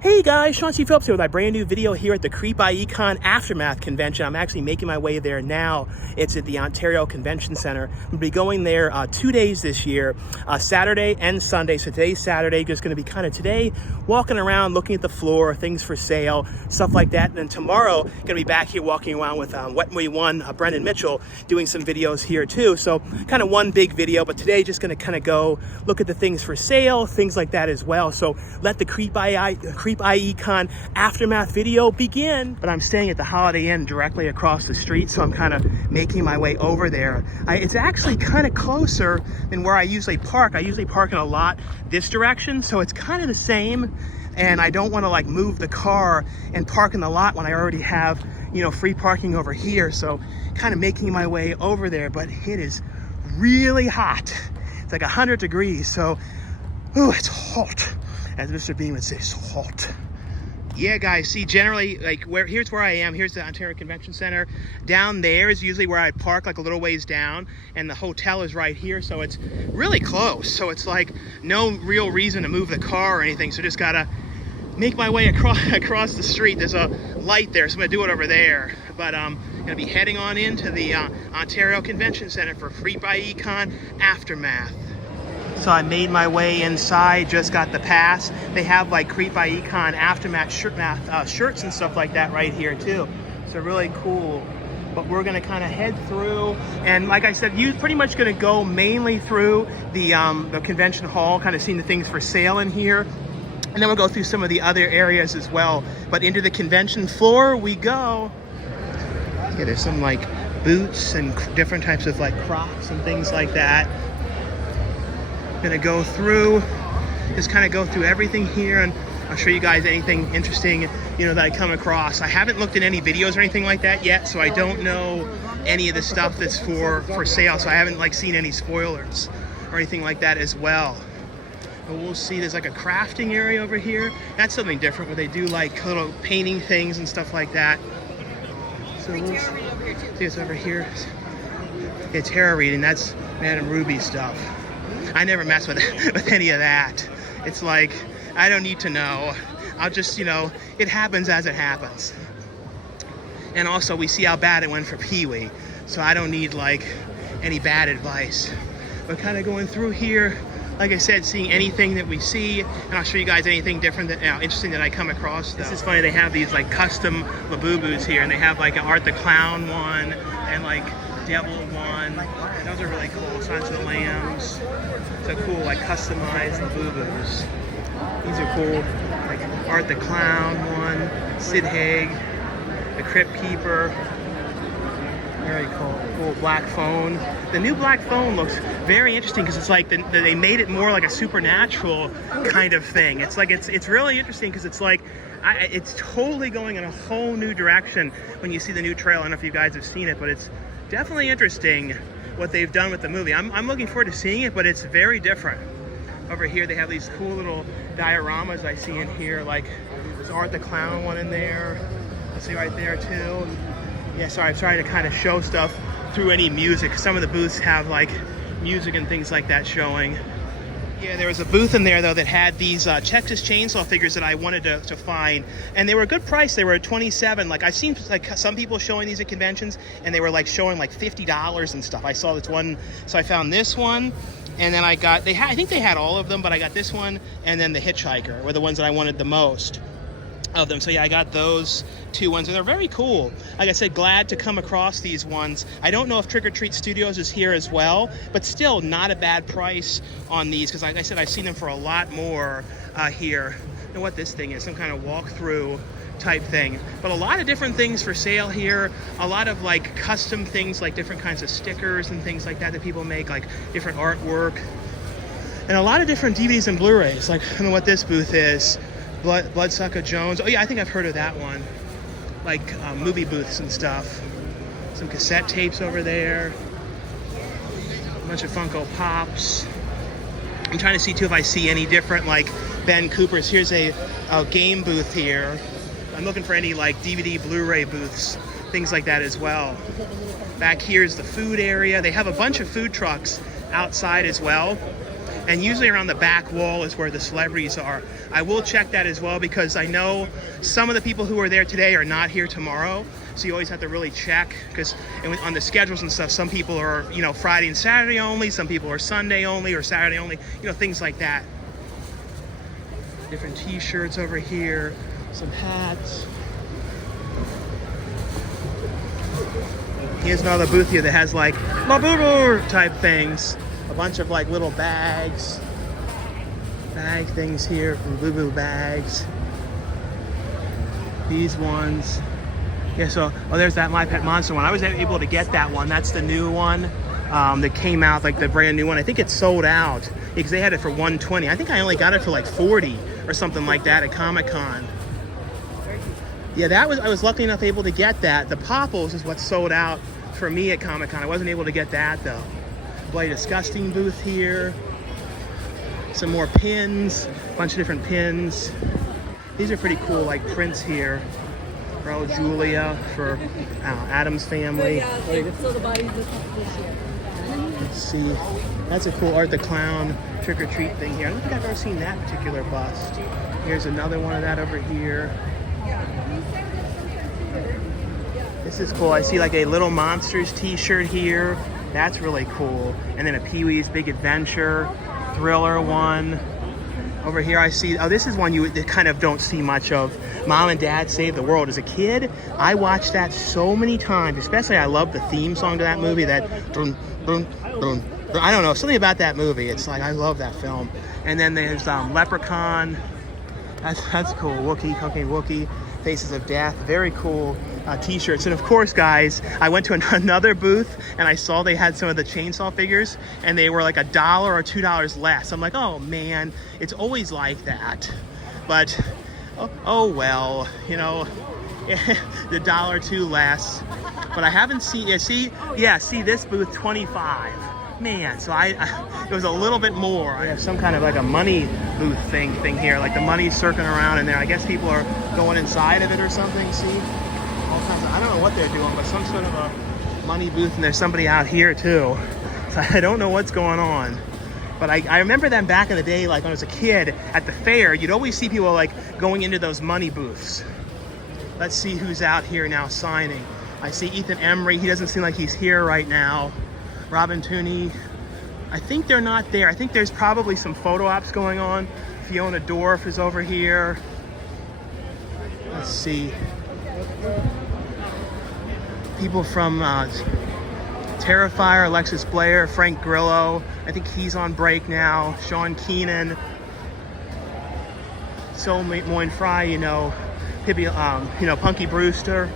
Hey guys, Sean C. Phillips here with my brand new video here at the Creep Icon Aftermath Convention. I'm actually making my way there now. It's at the Ontario Convention Center. I'm going to be going there 2 days this year, Saturday and Sunday. So today's Saturday, just going to be kind of today walking around, looking at the floor, things for sale, stuff like that. And then tomorrow, going to be back here walking around with Wet Movie 1, Brendan Mitchell, doing some videos here too. So kind of one big video, but today just going to kind of go look at the things for sale, things like that as well. So let the Creep Icon Aftermath video begin. But I'm staying at the Holiday Inn directly across the street, so I'm kind of making my way over there. It's actually kind of closer than where I usually park. I usually park in a lot this direction, so it's kind of the same. And I don't want to like move the car and park in the lot when I already have, you know, free parking over here. So kind of making my way over there, but it is really hot. It's like 100 degrees, so oh, it's hot. As Mr. Bean would say, it's hot. Yeah, guys, see, generally, like, here's where I am. Here's the Ontario Convention Center. Down there is usually where I park, like a little ways down, and the hotel is right here, so it's really close. So it's like no real reason to move the car or anything, so just gotta make my way across the street. There's a light there, so I'm gonna do it over there. But I'm gonna be heading on into the Ontario Convention Center for Creep Icon Aftermath. So I made my way inside, just got the pass. They have like Creep Icon Aftermath shirts and stuff like that right here too. So really cool. But we're gonna kind of head through, and like I said, you're pretty much gonna go mainly through the convention hall, kind of seeing the things for sale in here. And then we'll go through some of the other areas as well. But into the convention floor we go. Yeah, there's some like boots and different types of like Crocs and things like that. Gonna go through, just kind of go through everything here, and I'll show you guys anything interesting, you know, that I come across. I haven't looked at any videos or anything like that yet, so I don't know any of the stuff that's for sale. So I haven't like seen any spoilers or anything like that as well. But we'll see. There's like a crafting area over here. That's something different where they do like little painting things and stuff like that. So we'll see it's over here. It's tarot reading. That's Madame Ruby stuff. I never mess with any of that. It's like, I don't need to know. I'll just, you know, it happens as it happens. And also, we see how bad it went for Pee-wee, so I don't need, like, any bad advice. But kind of going through here, like I said, seeing anything that we see, and I'll show you guys anything different, that, interesting that I come across. This is funny, they have these, like, custom Labubus here, and they have, like, an Art the Clown one, and, like, Devil one. Those are really cool. Silence of the Lambs. So cool, like customized Labubus. These are cool. Like Art the Clown one, Sid Haig, the Crypt Keeper. Very cool. Cool Black Phone. The new Black Phone looks very interesting because it's like they made it more like a supernatural kind of thing. It's like it's really interesting because it's like it's totally going in a whole new direction when you see the new trailer. I don't know if you guys have seen it, but it's definitely interesting what they've done with the movie. I'm looking forward to seeing it, but it's very different. Over here they have these cool little dioramas I see in here, like there's Art the Clown one in there. Let's see right there too. Yeah, sorry, I'm trying to kind of show stuff through any music. Some of the booths have like music and things like that showing. Yeah, there was a booth in there though that had these Texas Chainsaw figures that I wanted to find, and they were a good price. They were $27. Like I've seen like some people showing these at conventions, and they were like showing like $50 and stuff. I saw this one, so I found this one, and then I got I think they had all of them, but I got this one and then the Hitchhiker were the ones that I wanted the most of them. So yeah, I got those two ones, and they're very cool. Like I said, glad to come across these ones. I don't know if Trick or Treat Studios is here as well, but still not a bad price on these, because like I said, I've seen them for a lot more here. I don't know what this thing is, some kind of walkthrough type thing, but a lot of different things for sale here. A lot of like custom things, like different kinds of stickers and things like that people make, like different artwork, and a lot of different DVDs and Blu-rays. Like I don't know what this booth is. Bloodsucker Jones. Oh yeah, I think I've heard of that one. Like movie booths and stuff. Some cassette tapes over there. A bunch of Funko Pops. I'm trying to see too if I see any different like Ben Cooper's. Here's a game booth here. I'm looking for any like DVD, Blu-ray booths, things like that as well. Back here's the food area. They have a bunch of food trucks outside as well. And usually around the back wall is where the celebrities are. I will check that as well because I know some of the people who are there today are not here tomorrow. So you always have to really check because on the schedules and stuff, some people are, you know, Friday and Saturday only, some people are Sunday only or Saturday only, you know, things like that. Different t-shirts over here, some hats. Here's another booth here that has like Labubu type things. A bunch of like little bag things here from Boo bags. These ones. Yeah, so, oh, there's that My Pet Monster one. I was able to get that one. That's the new one that came out, like the brand new one. I think it's sold out because they had it for $120. I think I only got it for like $40 or something like that at Comic-Con. Yeah, I was lucky enough able to get that. The Popples is what sold out for me at Comic-Con. I wasn't able to get that though. Bloody Disgusting booth here. Some more pins, a bunch of different pins. These are pretty cool, like prints here. For Julia, for Adam's Family. Let's see. That's a cool Art the Clown trick or treat thing here. I don't think I've ever seen that particular bust. Here's another one of that over here. This is cool. I see like a Little Monsters t-shirt here. That's really cool. And then a Pee-wee's Big Adventure Thriller one. Over here I see, oh, this is one you kind of don't see much of. Mom and Dad Save the World. As a kid, I watched that so many times. Especially I love the theme song to that movie. That dun, dun, dun, dun. I don't know, something about that movie. It's like, I love that film. And then there's Leprechaun. That's cool. Wookiee, Cooking Wookiee. Faces of Death. Very cool t-shirts. And of course, guys, I went to another booth and I saw they had some of the chainsaw figures and they were like $1 or $2 less. I'm like, oh man, it's always like that. But oh well, you know, the $1 or $2 less. But I haven't seen, see this booth, 25. Man, so it was a little bit more. I have some kind of like a money booth thing here, like the money's circling around in there. I guess people are going inside of it or something. See, all kinds of, I don't know what they're doing, but some sort of a money booth, and there's somebody out here too. So I don't know what's going on. But I remember them back in the day, like when I was a kid at the fair, you'd always see people like going into those money booths. Let's see who's out here now signing. I see Ethan Embry. He doesn't seem like he's here right now. Robin Tooney. I think they're not there. I think there's probably some photo ops going on. Fiona Dorff is over here. Let's see. People from Terrifier, Alexis Blair, Frank Grillo. I think he's on break now. Sean Keenan. Moyne Fry, you know. Pippi, Punky Brewster.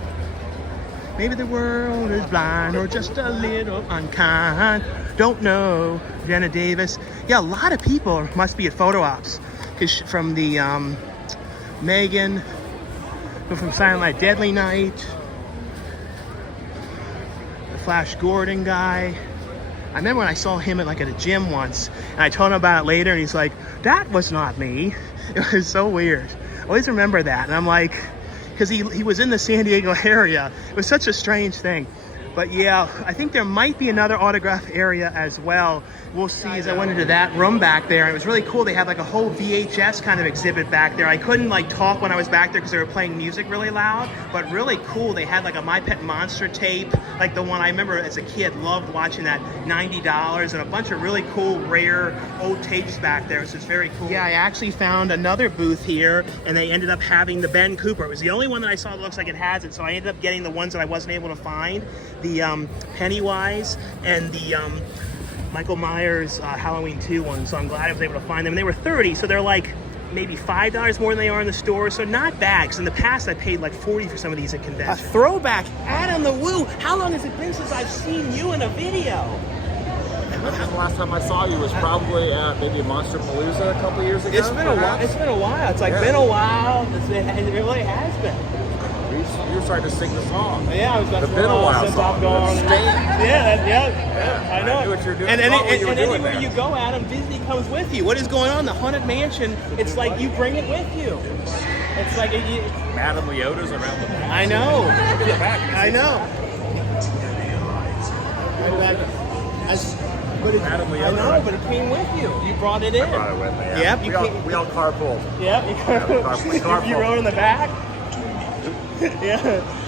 Maybe the world is blind or just a little unkind. Don't know. Jenna Davis. Yeah, a lot of people must be at photo ops. Cause from the Megan, from Silent Night, Deadly Night, the Flash Gordon guy. I remember when I saw him at a gym once, and I told him about it later, and he's like, "That was not me." It was so weird. I always remember that, and I'm like, because he was in the San Diego area. It was such a strange thing. But yeah, I think there might be another autograph area as well. We'll see as I went into that room back there. It was really cool. They had like a whole VHS kind of exhibit back there. I couldn't like talk when I was back there because they were playing music really loud, but really cool. They had like a My Pet Monster tape, like the one I remember as a kid, loved watching that, $90, and a bunch of really cool, rare old tapes back there. So it's very cool. Yeah, I actually found another booth here, and they ended up having the Ben Cooper. It was the only one that I saw that looks like it has it, so I ended up getting the ones that I wasn't able to find. The Pennywise and the Michael Myers Halloween 2 one, so I'm glad I was able to find them. And they were $30, so they're like maybe $5 more than they are in the store, so not bad, because in the past I paid like $40 for some of these at conventions. A throwback, Adam the Woo. How long has it been since I've seen you in a video? I think the last time I saw you was probably at maybe Monster Palooza a couple years ago. It's been a while. It's been a while. It's like been a while. It really has been. You were starting to sing the song. Yeah, I was. That's been a while since I've gone. Yeah, I know. I knew what you were doing. And anywhere you go, Adam, Disney comes with you. What is going on? The Haunted Mansion. It's like you bring it with you. It's like Madame Leota's around the back. I know. Look at the back. I know. But Adam, I know, but it came with you. You brought it in. I brought it with me. Yeah. Yep. We all carpooled. Yep. You rode in the back. Yeah.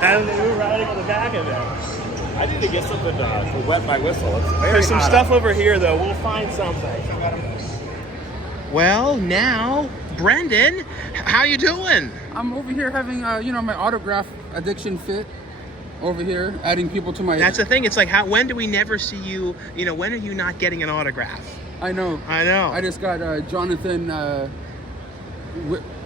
And we were riding on the back of it. I need to get something to wet my whistle. It's very There's some hot stuff out. over here, though. We'll find something. Well, now, Brendan, how you doing? I'm over here having, my autograph addiction fit. Over here, adding people to my... That's the thing. It's like, when do we never see you? When are you not getting an autograph? I know. I just got Jonathan...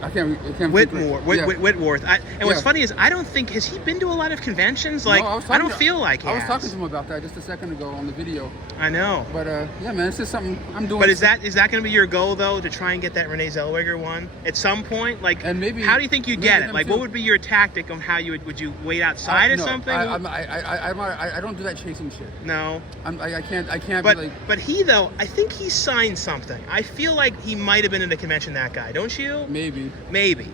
I can't Whitworth. And what's funny is I don't think has he been to a lot of conventions. Like no, I don't feel like he I was has. talking to him about that just a second ago on the video. I know. But yeah, man, it's just something I'm doing. But is that going to be your goal though, to try and get that Renee Zellweger one at some point? Like, and maybe how do you think you get it? Like, too. what would be your tactic on how you would you wait outside or no, something? I don't do that chasing shit. No. I can't. But be like, but he though, I think he signed something. I feel like he might have been at a convention. That guy, don't you? Maybe.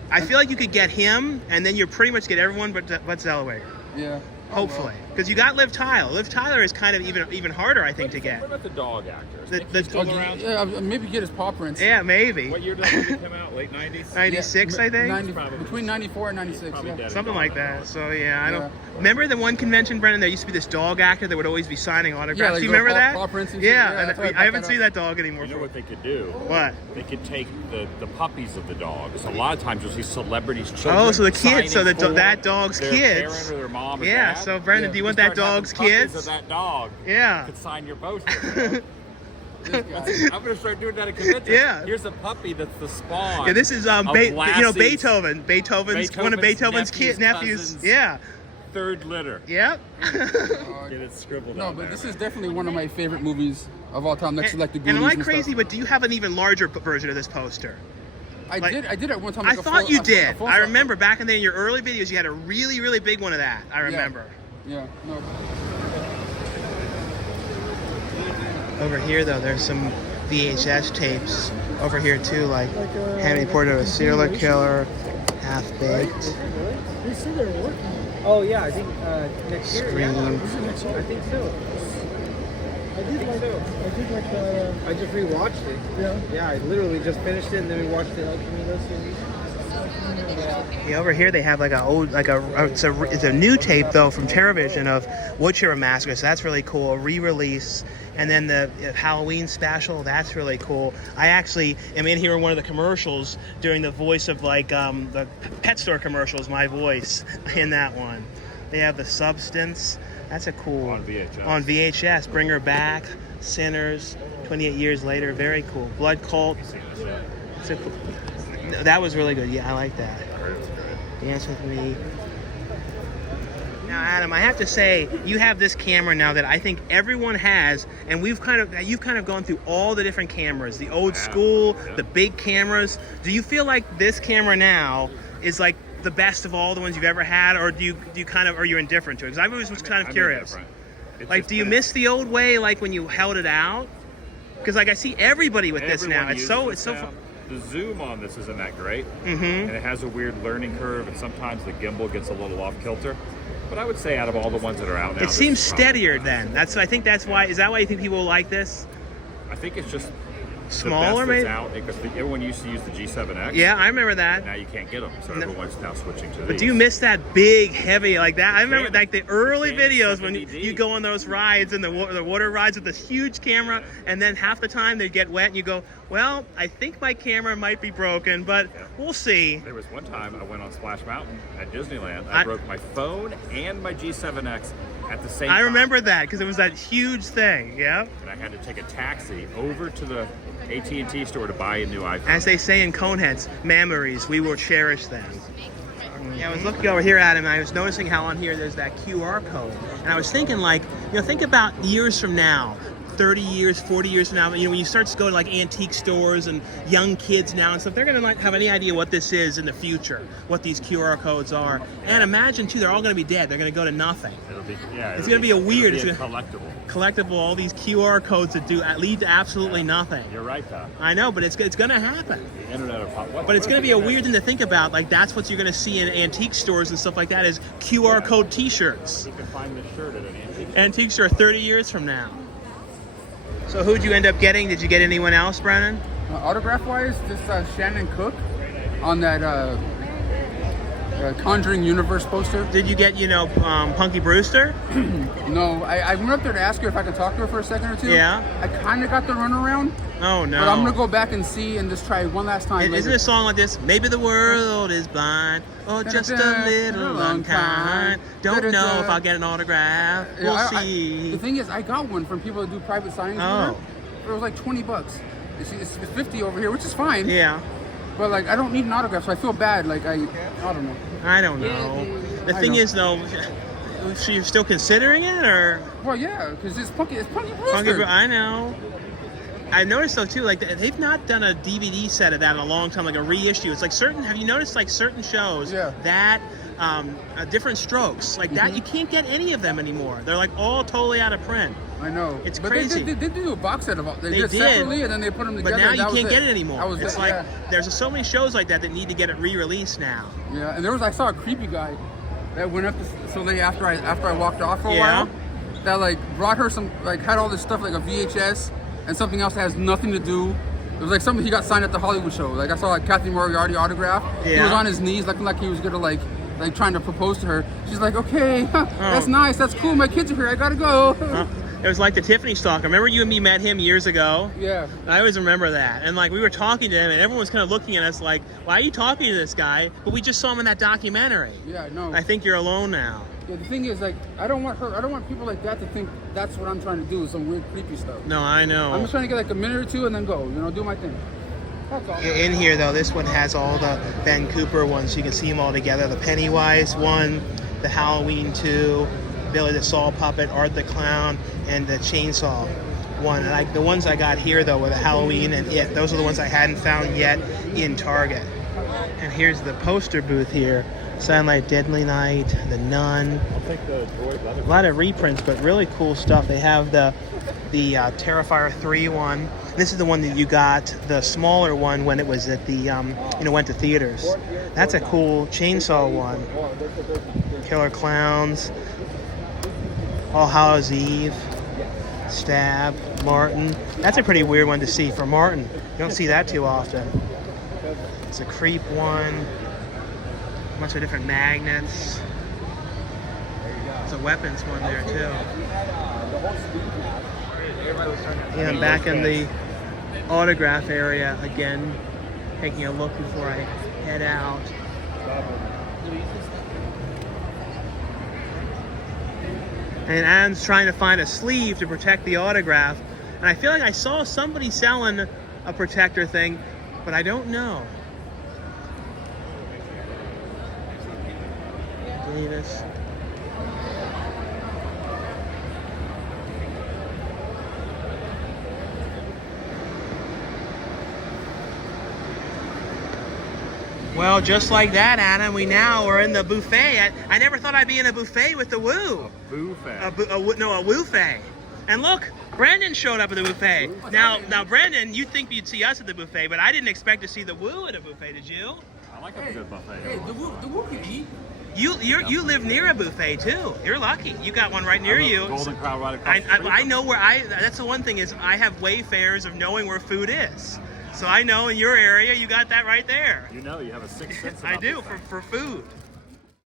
I feel like you could get him, and then you're pretty much get everyone but Zellweger. Yeah. Hopefully, because you got Liv Tyler. Liv Tyler is kind of even harder, I think, to get. What about the dog actors? Around? Yeah, maybe get his paw prints. Yeah, maybe. What year did it come out? Late 90s? 96, I think. Between 94 and 96. Yeah. Something like that. So yeah, I don't. Remember the one convention, Brendan? There used to be this dog actor that would always be signing autographs. Yeah, like Do you remember that? Paw prints and yeah, shit. I haven't seen that dog anymore. You know what they could do? What? They could take the puppies of the dogs. A lot of times you'll see celebrities' children. Oh, so the kids, so signing that for dog's their kids. parent or their mom or Yeah. dad. So Brendan, do you want that dog's kids? Of that dog. Yeah. Could sign your poster. I'm gonna start doing that at conventions. Yeah. Here's a puppy that's the spawn. Yeah, this is Beethoven. Beethoven's one of Beethoven's nephews. Cousins. Yeah. Third litter. Yep. Get it scribbled No, on but there, this man. is definitely one of my favorite movies of all time. Next to like the Goonies And am I and crazy? stuff. But do you have an even larger version of this poster? I did at one time. I Like thought you did. a full I remember back in your early videos, you had a really, really big one of that. I remember. Yeah. No. Over here, though, there's some VHS tapes over here too, like Handmaid's Portrait of a Serial Killer, Half Baked, They said they're working. Oh yeah, I think next year. Scream. Yeah. Is it next year? I think so. I just rewatched it. Yeah. Yeah, I literally just finished it and then we watched the El Camino series. Yeah, over here they have it's a new tape though from Terrorvision of Woodchipper Massacre, so that's really cool. A re-release, and then the Halloween special, that's really cool. I actually am in here in one of the commercials doing the voice of the pet store commercials. My voice in that one. They have The Substance. That's a cool On VHS. On VHS. Bring Her Back, Sinners. 28 years later, very cool. Blood Cult. It's a cool. That was really good. Yeah, I like that. Dance With Me. Now, Adam, I have to say, you have this camera now that I think everyone has, and you've kind of gone through all the different cameras, the old school, the big cameras. Do you feel like this camera now is like the best of all the ones you've ever had, or do you kind of, are you indifferent to it? Because I was kind of curious. Like, do you miss the old way, like when you held it out? Because like I see everybody with this now. It's so fun. The zoom on this isn't that great, Mm-hmm. and it has a weird learning curve, and sometimes the gimbal gets a little off kilter. But I would say out of all the ones that are out now, It this seems is probably steadier the then. best. I think that's why. Is that why you think people will like this? I think it's just Smaller, the best maybe? that's out, because everyone used to use the G7X. Yeah, I remember that. Now you can't get them, so No. everyone's now switching to these. But do you miss that big, heavy like that? I remember Canon. like the early Canon videos when 70D. you go on those rides and the water rides with this huge camera, and then half the time they get wet, and you go, "Well, I think my camera might be broken, but we'll see." There was one time I went on Splash Mountain at Disneyland. I broke my phone and my G7X at the same time. I remember that because it was that huge thing. Yeah. And I had to take a taxi over to the AT&T store to buy a new iPhone. As they say in Coneheads, memories, we will cherish them. Yeah, I was looking over here at him, and I was noticing how on here there's that QR code. And I was thinking, think about years from now, 30 years, 40 years from now, when you start to go to like antique stores and young kids now and stuff, they're going to not have any idea what this is in the future, what these QR codes are. And imagine, too, they're all going to be dead. They're going to go to nothing. It's going to be a weird, it's collectible. All these QR codes that lead to absolutely nothing. You're right, though. I know, but it's going to happen. The internet of But it's going to be a weird thing to think about. Like, that's what you're going to see in antique stores and stuff like that is QR code T-shirts. You can find this shirt at an antique store. Antique store 30 years from now. So who'd you end up getting? Did you get anyone else, Brennan? Autograph-wise, this Shannon Cook on that Conjuring Universe poster. Did you get, you know, Punky Brewster? No, I went up there to ask her if I could talk to her for a second or two. Yeah. I kind of got the runaround. Oh, no. But I'm going to go back and see and just try one last time. Isn't a song like this? Maybe the world is blind or just a little unkind. Don't know if I'll get an autograph. We'll see. The thing is, I got one from people that do private signings. Oh. It was like $20. It's 50 over here, which is fine. Yeah. But like, I don't need an autograph, so I feel bad. Like I don't know. I don't know. The thing is, though, so you're still considering it, or? Well, yeah, because it's Punky Brewster. I know. I noticed though too, like they've not done a DVD set of that in a long time, like a reissue. It's like certain. Have you noticed like certain shows that different strokes like that? You can't get any of them anymore. They're like all totally out of print. I know. It's but crazy. They did do a box set of all. They did did separately, and then they put them together. But now you can't get it anymore. It's like there's so many shows like that need to get it re-released now. Yeah, and I saw a creepy guy that went up so late after I walked off for a while. That like brought her some like had all this stuff like a VHS and something else that has nothing to do. It was like something he got signed at the Hollywood show. Like I saw like Kathy Moriarty autograph. Yeah. He was on his knees looking like he was gonna like trying to propose to her. She's like, okay, that's nice, that's cool. My kids are here. I gotta go. It was like the Tiffany stalker. Remember you and me met him years ago? Yeah. I always remember that. And like we were talking to him and everyone was kind of looking at us like, why are you talking to this guy? But we just saw him in that documentary. Yeah, no. I think you're alone now. Yeah, the thing is, like, I don't want people like that to think that's what I'm trying to do, is some weird creepy stuff. No, I know. I'm just trying to get like a minute or two and then go, do my thing. That's all. In here though, this one has all the Ben Cooper ones, so you can see them all together. The Pennywise one, the Halloween 2, Billy the Saw Puppet, Art the Clown, and the Chainsaw one. And like the ones I got here though were the Halloween and It. Those are the ones I hadn't found yet in Target. And here's the poster booth here. Silent Night, Deadly Night, The Nun. A lot of reprints, but really cool stuff. They have the Terrifier 3 one. This is the one that you got, the smaller one, when it was at the went to theaters. That's a cool Chainsaw one. Killer Clowns, All Hallows Eve, Stab, Martin. That's a pretty weird one to see for Martin. You don't see that too often. It's a Creep one. A bunch of different magnets. There's a weapons one there too. Yeah, I'm back in the autograph area again, taking a look before I head out. And Adam's trying to find a sleeve to protect the autograph. And I feel like I saw somebody selling a protector thing, but I don't know. Davis. Well, just like that, Adam, we now are in the buffet. I never thought I'd be in a buffet with the Woo. A buffet. A woofet. And look, Brandon showed up at the buffet. Now, Brandon, you'd think you'd see us at the buffet, but I didn't expect to see the Woo at a buffet, did you? I like a good buffet. Hey, the Woo can eat. You live near a buffet too. You're lucky. You got one right near you. Golden Crown right across the street. I know where that's the one thing is I have wayfarers of knowing where food is. So I know in your area you got that right there. You know, you have a sixth sense. I do for food.